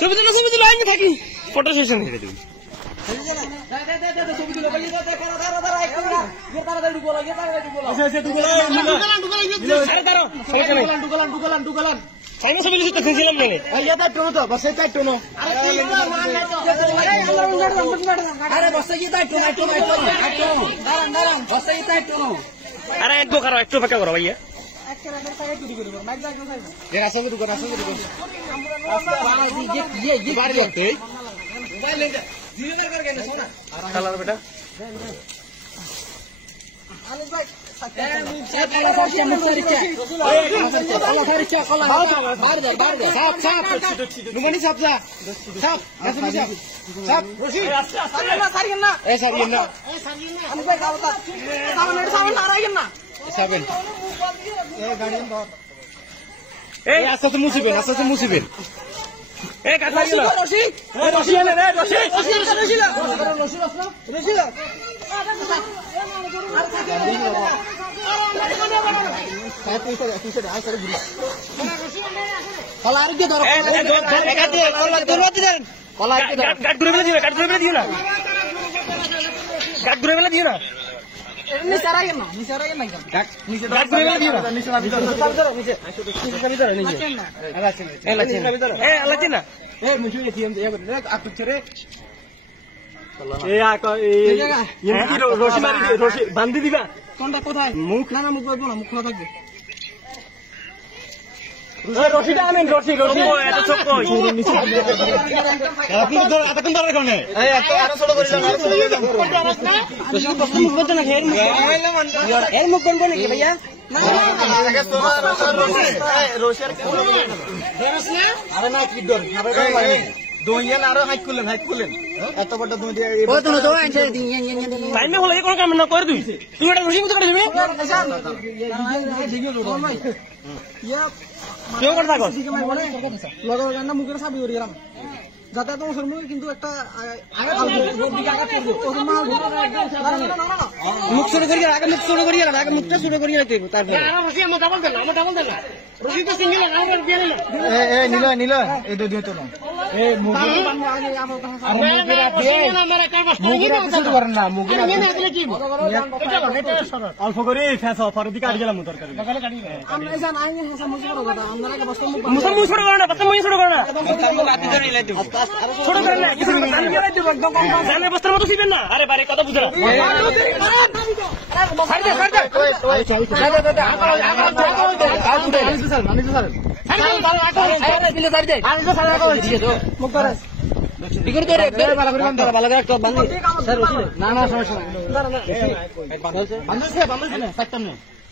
ছবি তুলো আমি থাকি ফটো সেশন করে দিবি আরে একটু ফাঁকা করো ভাইয়া বেটা মুসিবেন বান্ধি দিবা কোনটা কোথায় মুখ না মুখ বলবো না মুখ খোলা থাকবে রশিটা আনেন রশি এত ছোট এতক্ষণ ধরে কোনে আরো ছোট করে মুখ বলতো না এর মুখ বলবো নাকি ভাইয়া আরে না কি দর দইয়ান আরো হাইট করলেন এত বড় দই দিয়ে ও তো তো আনছে টাইমে হলো কোন কাম না করে তুই তুই এটা রশি মত করে দিবি ইয়া কেউ করতে থাকো লগর গান্না মুখের সাবি করে গেলাম যাতে তো মুসলমান কিন্তু একটা আগে মুখ শুরু করি আগে মুখ শুরু করি আগে মুখটা শুরু করি তারপর রশি মোটা বল দেন রশি তো সিঙ্গেল আগে দিয়ে নিল এই দুই তো না এই মুগি অল্প করে পরের দিকে আড়ি গেলাম তরকারি বস্তার মতো ছিলেন না আরে বারে কথা বুঝে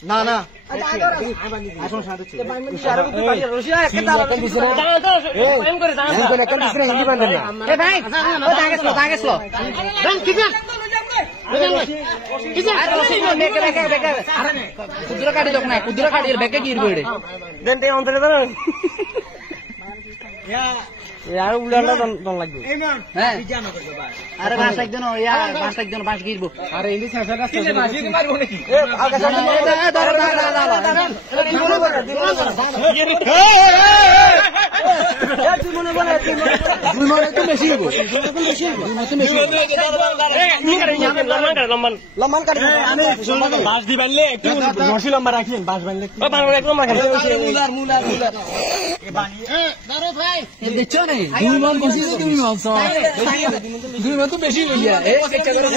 না না কুদুরা কাটি দোক না কুদুরা কাটি বেকে কি ইরবে দেন তে অন্তরে দাও यार उड़ाला दन লাগবে হ্যাঁ আরে বাস একজন বাস গিরবো আরে ইংলিশ ভাষাটা কি বাস কি মারবো নাকি এ আগে সামনে ধর তুই মনে বলে তুই মনে তো বেশি হবো লম্বান কাটি আমি বাস দি বানলে একটু রশি লম্বা রাখেন বাস বানলে ও বানলে একদম রাখেন মুলার এ বানিয়ে দাঁড়ো ভাই দেখছো না দুই মান বেশি তুমি মানছো দুই মান তো বেশি হইয়া এই একটা করে